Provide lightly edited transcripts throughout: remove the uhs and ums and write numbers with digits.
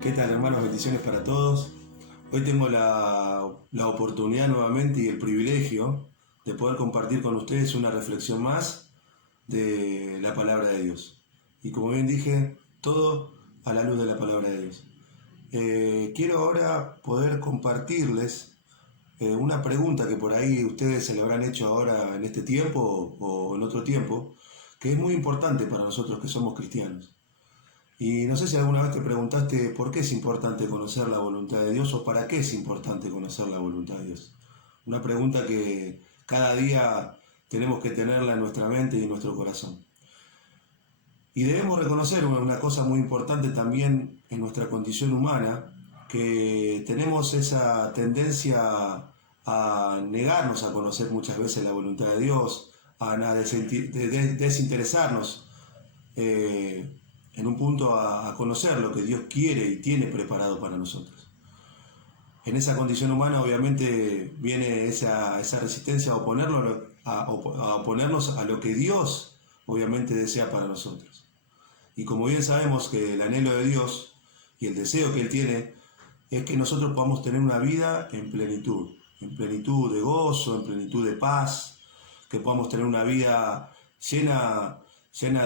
¿Qué tal, hermanos? Bendiciones para todos. Hoy tengo la oportunidad nuevamente y el privilegio de poder compartir con ustedes una reflexión más de la palabra de Dios. Y como bien dije, todo a la luz de la palabra de Dios. Quiero ahora poder compartirles una pregunta que por ahí ustedes se le habrán hecho ahora en este tiempo o en otro tiempo, que es muy importante para nosotros que somos cristianos. Y no sé si alguna vez te preguntaste por qué es importante conocer la voluntad de Dios o para qué es importante conocer la voluntad de Dios. Una pregunta que cada día tenemos que tenerla en nuestra mente y en nuestro corazón. Y debemos reconocer una cosa muy importante también en nuestra condición humana, que tenemos esa tendencia a negarnos a conocer muchas veces la voluntad de Dios, a desinteresarnos en un punto a conocer lo que Dios quiere y tiene preparado para nosotros. En esa condición humana obviamente viene esa resistencia a oponernos a lo que Dios obviamente desea para nosotros. Y como bien sabemos que el anhelo de Dios y el deseo que Él tiene es que nosotros podamos tener una vida en plenitud de gozo, en plenitud de paz, que podamos tener una vida llena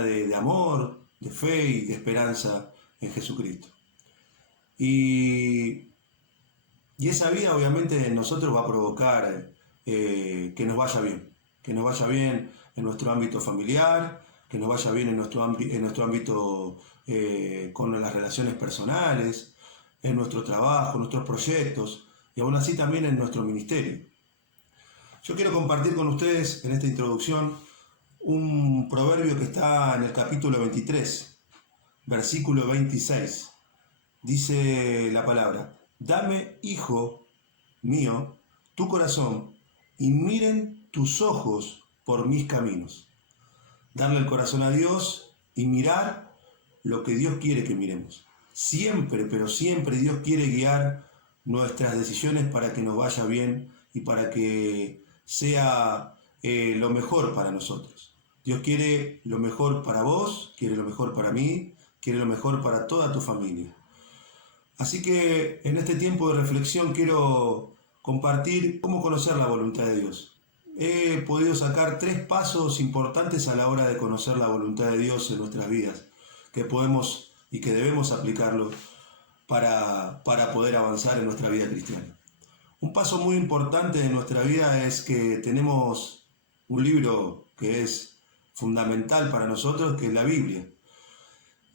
de amor, de fe y de esperanza en Jesucristo. Y esa vida obviamente en nosotros va a provocar que nos vaya bien en nuestro ámbito familiar, que nos vaya bien en nuestro ámbito con las relaciones personales, en nuestro trabajo, en nuestros proyectos y aún así también en nuestro ministerio. Yo quiero compartir con ustedes en esta introducción un proverbio que está en el capítulo 23, versículo 26. Dice la palabra: dame, hijo mío, tu corazón, y miren tus ojos por mis caminos. Darle el corazón a Dios y mirar lo que Dios quiere que miremos. Siempre, pero siempre Dios quiere guiar nuestras decisiones para que nos vaya bien y para que sea lo mejor para nosotros. Dios quiere lo mejor para vos, quiere lo mejor para mí, quiere lo mejor para toda tu familia. Así que en este tiempo de reflexión quiero compartir cómo conocer la voluntad de Dios. He podido sacar 3 pasos importantes a la hora de conocer la voluntad de Dios en nuestras vidas, que podemos y que debemos aplicarlo para poder avanzar en nuestra vida cristiana. Un paso muy importante en nuestra vida es que tenemos un libro que es fundamental para nosotros, que es la Biblia.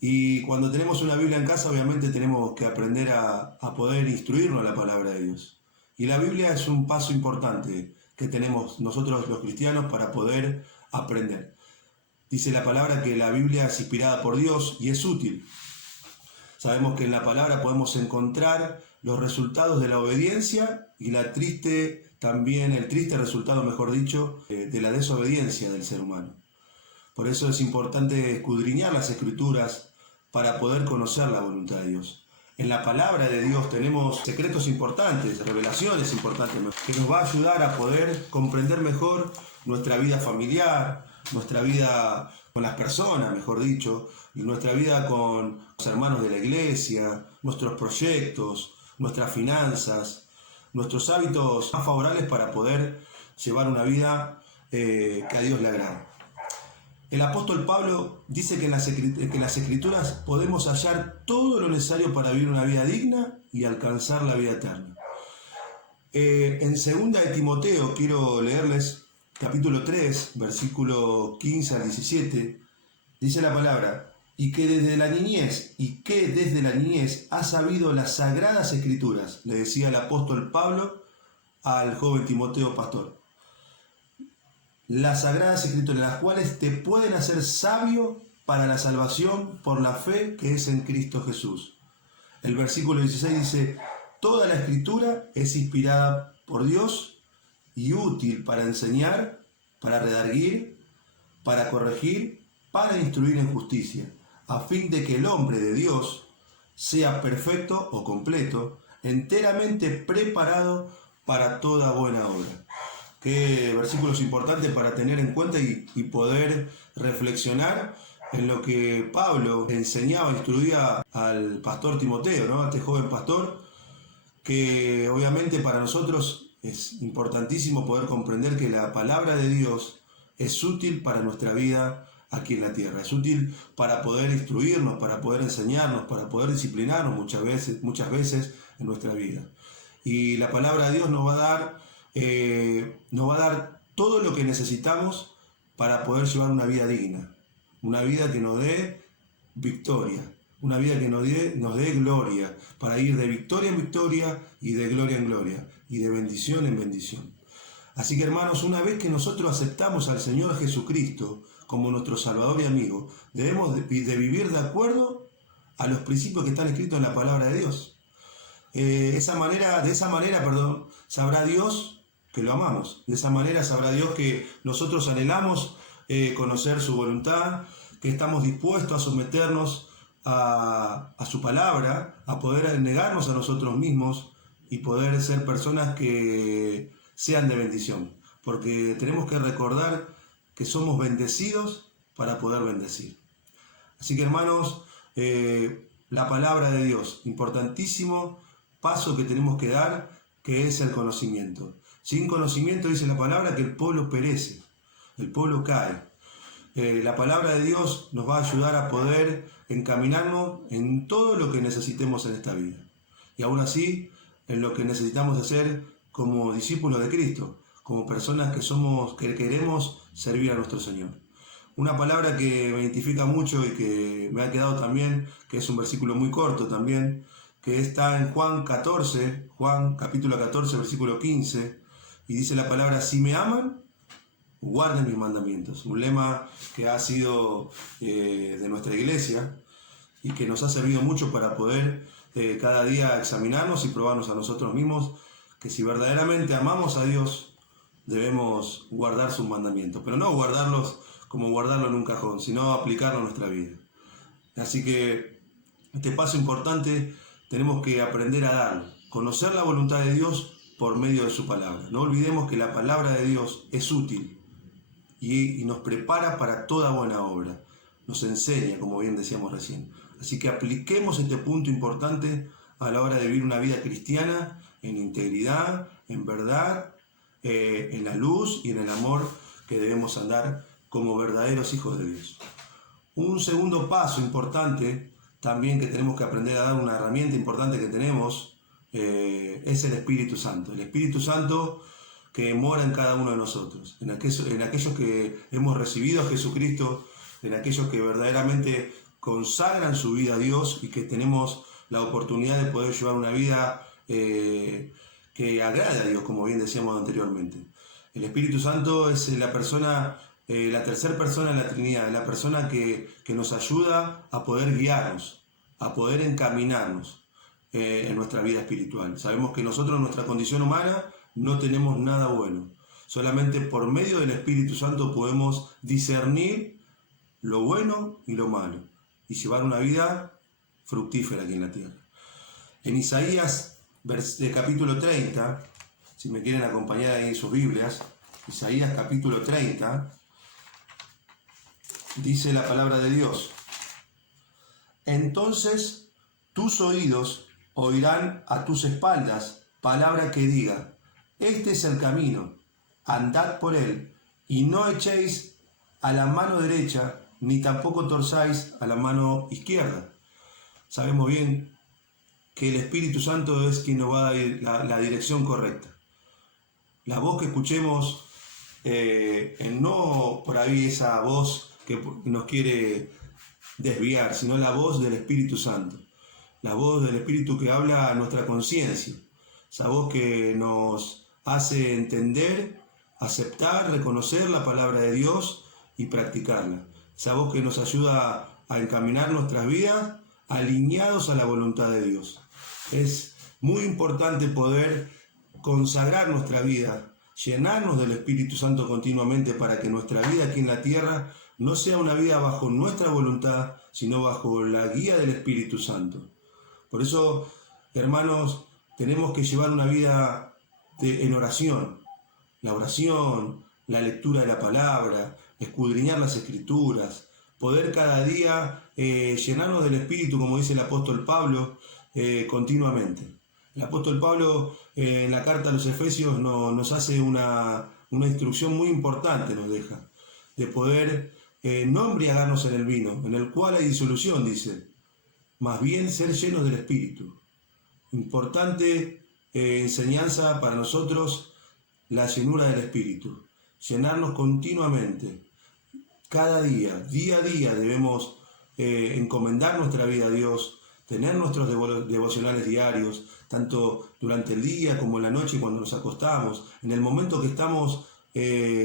Y cuando tenemos una Biblia en casa, obviamente tenemos que aprender a poder instruirnos en la palabra de Dios. Y la Biblia es un paso importante que tenemos nosotros los cristianos para poder aprender. Dice la palabra que la Biblia es inspirada por Dios y es útil. Sabemos que en la palabra podemos encontrar los resultados de la obediencia y el triste resultado, mejor dicho, de la desobediencia del ser humano. Por eso es importante escudriñar las Escrituras para poder conocer la voluntad de Dios. En la palabra de Dios tenemos secretos importantes, revelaciones importantes, que nos va a ayudar a poder comprender mejor nuestra vida familiar, nuestra vida con las personas, mejor dicho, y nuestra vida con los hermanos de la iglesia, nuestros proyectos, nuestras finanzas, nuestros hábitos más favorables para poder llevar una vida que a Dios le agrada. El apóstol Pablo dice que en las Escrituras podemos hallar todo lo necesario para vivir una vida digna y alcanzar la vida eterna. En 2 de Timoteo quiero leerles capítulo 3, versículo 15 al 17, dice la palabra: y que desde la niñez ha sabido las sagradas Escrituras, le decía el apóstol Pablo al joven Timoteo pastor. Las sagradas Escrituras, las cuales te pueden hacer sabio para la salvación por la fe que es en Cristo Jesús. El versículo 16 dice: toda la Escritura es inspirada por Dios y útil para enseñar, para redarguir, para corregir, para instruir en justicia, a fin de que el hombre de Dios sea perfecto o completo, enteramente preparado para toda buena obra. Qué versículos importantes para tener en cuenta y poder reflexionar en lo que Pablo enseñaba, instruía al pastor Timoteo, ¿no? A este joven pastor, que obviamente para nosotros es importantísimo poder comprender que la palabra de Dios es útil para nuestra vida aquí en la tierra, es útil para poder instruirnos, para poder enseñarnos, para poder disciplinarnos muchas veces en nuestra vida. Y la palabra de Dios nos va a dar todo lo que necesitamos para poder llevar una vida digna, una vida que nos dé victoria, una vida que nos dé gloria, para ir de victoria en victoria y de gloria en gloria y de bendición en bendición. Así que hermanos, una vez que nosotros aceptamos al Señor Jesucristo como nuestro Salvador y amigo, debemos de vivir de acuerdo a los principios que están escritos en la palabra de Dios. De esa manera, sabrá Dios que lo amamos. De esa manera sabrá Dios que nosotros anhelamos conocer su voluntad, que estamos dispuestos a someternos a su palabra, a poder negarnos a nosotros mismos y poder ser personas que sean de bendición. Porque tenemos que recordar que somos bendecidos para poder bendecir. Así que hermanos, la palabra de Dios, importantísimo paso que tenemos que dar, que es el conocimiento. Sin conocimiento, dice la palabra, que el pueblo perece, el pueblo cae. La palabra de Dios nos va a ayudar a poder encaminarnos en todo lo que necesitemos en esta vida. Y aún así, en lo que necesitamos hacer como discípulos de Cristo, como personas que queremos servir a nuestro Señor. Una palabra que me identifica mucho y que me ha quedado también, que es un versículo muy corto también, que está en Juan capítulo 14, versículo 15, y dice la palabra: si me aman, guarden mis mandamientos. Un lema que ha sido de nuestra iglesia y que nos ha servido mucho para poder cada día examinarnos y probarnos a nosotros mismos, que si verdaderamente amamos a Dios, debemos guardar sus mandamientos, pero no guardarlos como guardarlo en un cajón, sino aplicarlo a nuestra vida. Así que este paso importante tenemos que aprender a darlo, conocer la voluntad de Dios por medio de su palabra. No olvidemos que la palabra de Dios es útil y nos prepara para toda buena obra, nos enseña, como bien decíamos recién. Así que apliquemos este punto importante a la hora de vivir una vida cristiana en integridad, en verdad, en la luz y en el amor que debemos andar como verdaderos hijos de Dios. Un segundo paso importante también que tenemos que aprender a dar, una herramienta importante que tenemos, es el Espíritu Santo. El Espíritu Santo que mora en cada uno de nosotros, en aquellos que hemos recibido a Jesucristo, en aquellos que verdaderamente consagran su vida a Dios y que tenemos la oportunidad de poder llevar una vida que agrade a Dios, como bien decíamos anteriormente. El Espíritu Santo es la tercera persona en la Trinidad, la persona que nos ayuda a poder guiarnos, a poder encaminarnos en nuestra vida espiritual. Sabemos que nosotros, en nuestra condición humana, no tenemos nada bueno. Solamente por medio del Espíritu Santo podemos discernir lo bueno y lo malo y llevar una vida fructífera aquí en la tierra. En Isaías capítulo 30, si me quieren acompañar ahí en sus Biblias, Isaías capítulo 30, dice la palabra de Dios: entonces tus oídos oirán a tus espaldas palabra que diga: este es el camino, andad por él, y no echéis a la mano derecha, ni tampoco torzáis a la mano izquierda. Sabemos bien que el Espíritu Santo es quien nos va a dar la dirección correcta. La voz que escuchemos, no por ahí esa voz que nos quiere desviar, sino la voz del Espíritu Santo. La voz del Espíritu que habla a nuestra conciencia. Esa voz que nos hace entender, aceptar, reconocer la palabra de Dios y practicarla. Esa voz que nos ayuda a encaminar nuestras vidas alineados a la voluntad de Dios. Es muy importante poder consagrar nuestra vida, llenarnos del Espíritu Santo continuamente para que nuestra vida aquí en la tierra no sea una vida bajo nuestra voluntad, sino bajo la guía del Espíritu Santo. Por eso, hermanos, tenemos que llevar una vida en oración. La oración, la lectura de la palabra, escudriñar las Escrituras, poder cada día llenarnos del Espíritu, como dice el apóstol Pablo, continuamente. El apóstol Pablo en la carta a los Efesios nos hace una instrucción muy importante, nos deja, de poder no embriagarnos en el vino, en el cual hay disolución, dice, más bien ser llenos del Espíritu. Importante enseñanza para nosotros, la llenura del Espíritu, llenarnos continuamente. Cada día, día a día debemos encomendar nuestra vida a Dios, tener nuestros devocionales diarios, tanto durante el día como en la noche cuando nos acostamos, en el momento que estamos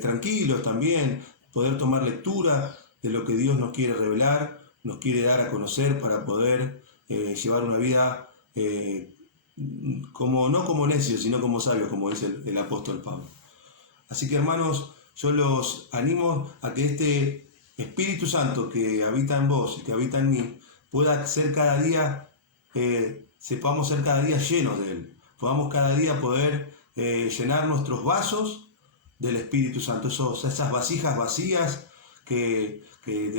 tranquilos también, poder tomar lectura de lo que Dios nos quiere revelar, nos quiere dar a conocer para poder llevar una vida no como necios, sino como sabios, como dice el apóstol Pablo. Así que, hermanos, yo los animo a que este Espíritu Santo que habita en vos y que habita en mí pueda ser cada día, sepamos ser cada día llenos de Él. Podamos cada día poder llenar nuestros vasos del Espíritu Santo, esas vasijas vacías de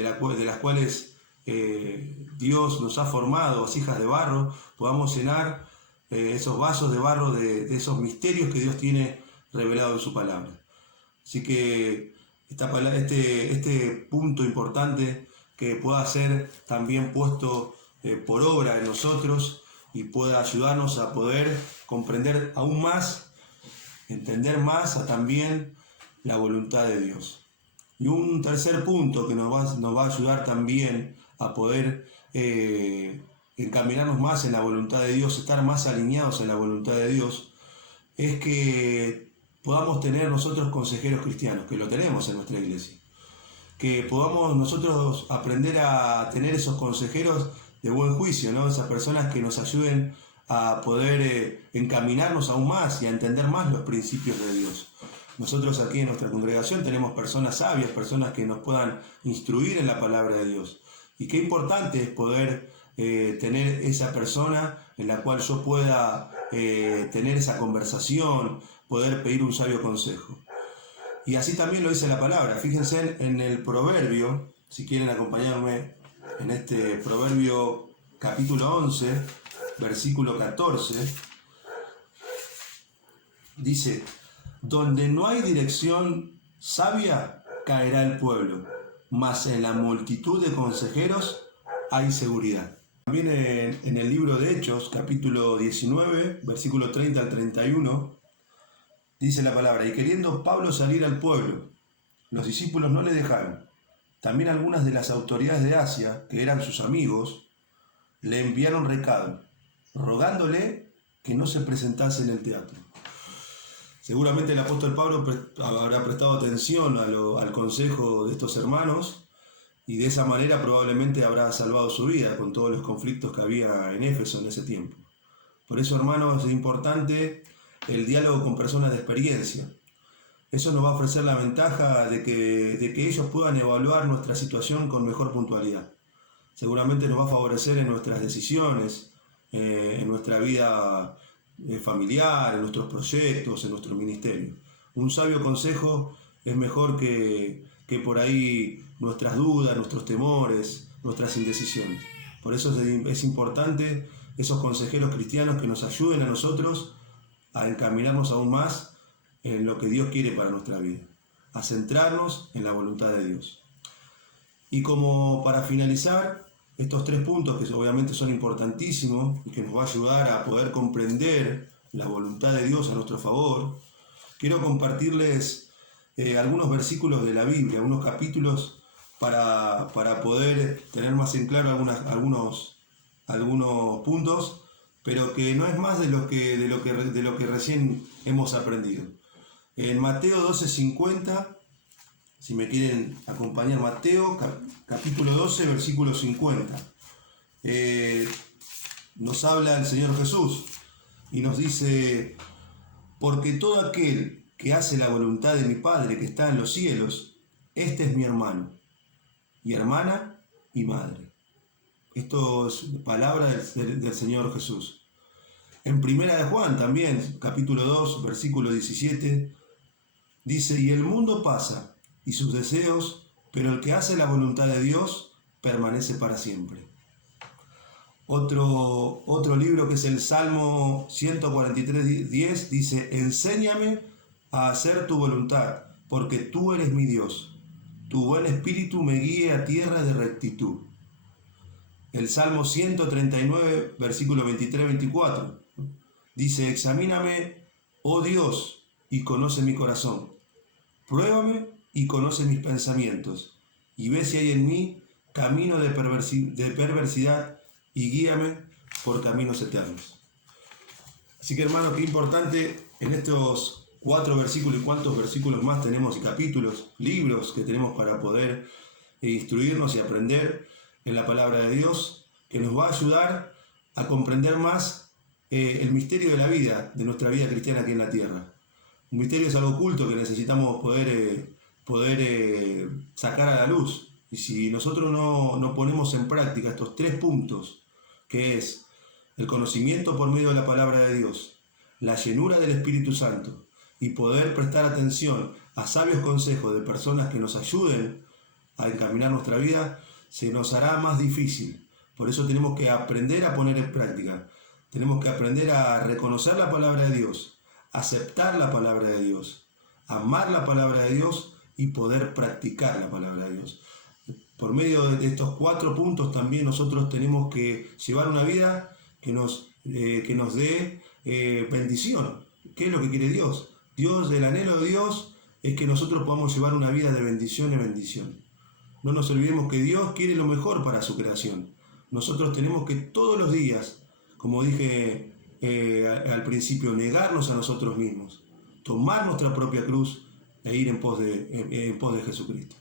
las cuales Dios nos ha formado, vasijas de barro, podamos llenar esos vasos de barro de esos misterios que Dios tiene revelado en su palabra. Así que este punto importante que pueda ser también puesto por obra en nosotros y pueda ayudarnos a poder comprender aún más, entender más también la voluntad de Dios. Y un tercer punto que nos va a ayudar también a poder encaminarnos más en la voluntad de Dios, estar más alineados en la voluntad de Dios, es que podamos tener nosotros consejeros cristianos, que lo tenemos en nuestra iglesia. Que podamos nosotros aprender a tener esos consejeros de buen juicio, ¿no? Esas personas que nos ayuden a poder encaminarnos aún más y a entender más los principios de Dios. Nosotros aquí en nuestra congregación tenemos personas sabias, personas que nos puedan instruir en la palabra de Dios. Y qué importante es poder tener esa persona en la cual yo pueda tener esa conversación, poder pedir un sabio consejo. Y así también lo dice la palabra. Fíjense en el proverbio, si quieren acompañarme en este proverbio capítulo 11, versículo 14, dice: donde no hay dirección sabia, caerá el pueblo, mas en la multitud de consejeros hay seguridad. También en el libro de Hechos, capítulo 19, versículo 30 al 31, dice la palabra: y queriendo Pablo salir al pueblo, los discípulos no le dejaron. También algunas de las autoridades de Asia, que eran sus amigos, le enviaron recado, rogándole que no se presentase en el teatro. Seguramente el apóstol Pablo habrá prestado atención al consejo de estos hermanos y de esa manera probablemente habrá salvado su vida con todos los conflictos que había en Éfeso en ese tiempo. Por eso, hermanos, es importante el diálogo con personas de experiencia. Eso nos va a ofrecer la ventaja de que ellos puedan evaluar nuestra situación con mejor puntualidad. Seguramente nos va a favorecer en nuestras decisiones, en nuestra vida familiar, en nuestros proyectos, en nuestro ministerio. Un sabio consejo es mejor que por ahí nuestras dudas, nuestros temores, nuestras indecisiones. Por eso es importante esos consejeros cristianos que nos ayuden a nosotros a encaminarnos aún más en lo que Dios quiere para nuestra vida, a centrarnos en la voluntad de Dios. Y como para finalizar, estos tres puntos que obviamente son importantísimos y que nos va a ayudar a poder comprender la voluntad de Dios a nuestro favor, quiero compartirles algunos versículos de la Biblia, algunos capítulos para poder tener más en claro algunos puntos, pero que no es más de lo que recién hemos aprendido. En Mateo 12:50, si me quieren acompañar, Mateo capítulo 12, versículo 50. Nos habla el Señor Jesús y nos dice: porque todo aquel que hace la voluntad de mi Padre que está en los cielos, este es mi hermano, y hermana, y madre. Esto es palabra del Señor Jesús. En Primera de Juan también, capítulo 2, versículo 17, dice: y el mundo pasa, y sus deseos, pero el que hace la voluntad de Dios permanece para siempre. Otro libro, que es el Salmo 143:10, dice: enséñame a hacer tu voluntad, porque tú eres mi Dios. Tu buen espíritu me guíe a tierra de rectitud. El Salmo 139, versículo 23-24, dice: examíname, oh Dios, y conoce mi corazón. Pruébame y conoce mis pensamientos, y ve si hay en mí camino de perversidad, y guíame por caminos eternos. Así que, hermano, qué importante en estos 4 versículos, y cuántos versículos más tenemos, y capítulos, libros que tenemos para poder instruirnos y aprender en la palabra de Dios, que nos va a ayudar a comprender más el misterio de la vida, de nuestra vida cristiana aquí en la tierra. Un misterio es algo oculto que necesitamos poder sacar a la luz. Y si nosotros no ponemos en práctica estos 3 puntos, que es el conocimiento por medio de la palabra de Dios, la llenura del Espíritu Santo y poder prestar atención a sabios consejos de personas que nos ayuden a encaminar nuestra vida, se nos hará más difícil. Por eso tenemos que aprender a poner en práctica. Tenemos que aprender a reconocer la palabra de Dios, aceptar la palabra de Dios, amar la palabra de Dios y poder practicar la palabra de Dios. Por medio de estos 4 puntos también nosotros tenemos que llevar una vida que nos dé bendición. ¿Qué es lo que quiere Dios? El anhelo de Dios es que nosotros podamos llevar una vida de bendición en bendición. No nos olvidemos que Dios quiere lo mejor para su creación. Nosotros tenemos que todos los días, como dije al principio, negarnos a nosotros mismos, tomar nuestra propia cruz e ir en pos de Jesucristo.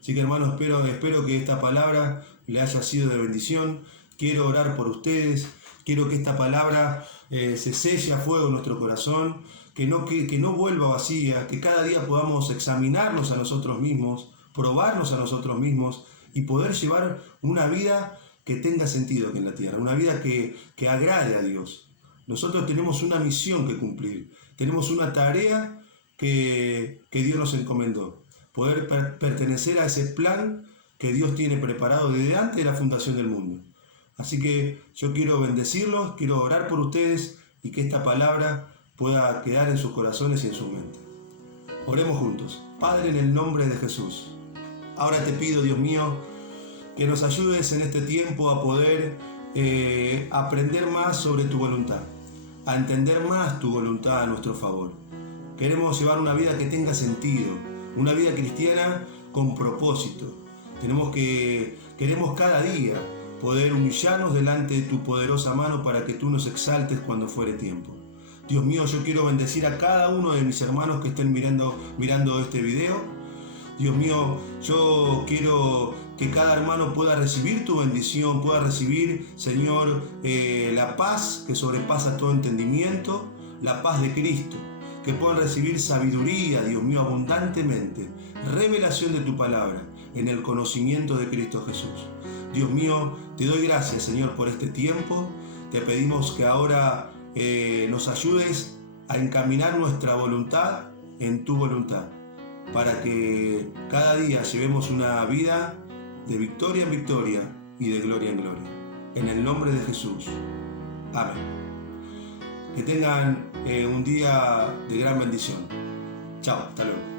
Así que, hermanos, espero que esta palabra le haya sido de bendición. Quiero orar por ustedes. Quiero que esta palabra se selle a fuego en nuestro corazón, que no vuelva vacía, que cada día podamos examinarnos a nosotros mismos, probarnos a nosotros mismos y poder llevar una vida que tenga sentido aquí en la tierra, una vida que agrade a Dios. Nosotros tenemos una misión que cumplir, tenemos una tarea que Dios nos encomendó, poder pertenecer a ese plan que Dios tiene preparado desde antes de la fundación del mundo. Así que yo quiero bendecirlos, quiero orar por ustedes y que esta palabra pueda quedar en sus corazones y en su mente. Oremos juntos. Padre, en el nombre de Jesús, ahora te pido, Dios mío, que nos ayudes en este tiempo a poder aprender más sobre tu voluntad, a entender más tu voluntad a nuestro favor. Queremos llevar una vida que tenga sentido, una vida cristiana con propósito. Queremos cada día poder humillarnos delante de tu poderosa mano para que tú nos exaltes cuando fuere tiempo. Dios mío, yo quiero bendecir a cada uno de mis hermanos que estén mirando este video. Dios mío, yo quiero que cada hermano pueda recibir tu bendición, pueda recibir, Señor, la paz que sobrepasa todo entendimiento, la paz de Cristo. Que puedan recibir sabiduría, Dios mío, abundantemente, revelación de tu palabra, en el conocimiento de Cristo Jesús. Dios mío, te doy gracias, Señor, por este tiempo. Te pedimos que ahora nos ayudes a encaminar nuestra voluntad en tu voluntad, para que cada día llevemos una vida de victoria en victoria y de gloria en gloria. En el nombre de Jesús. Amén. Que tengan un día de gran bendición. Chao, hasta luego.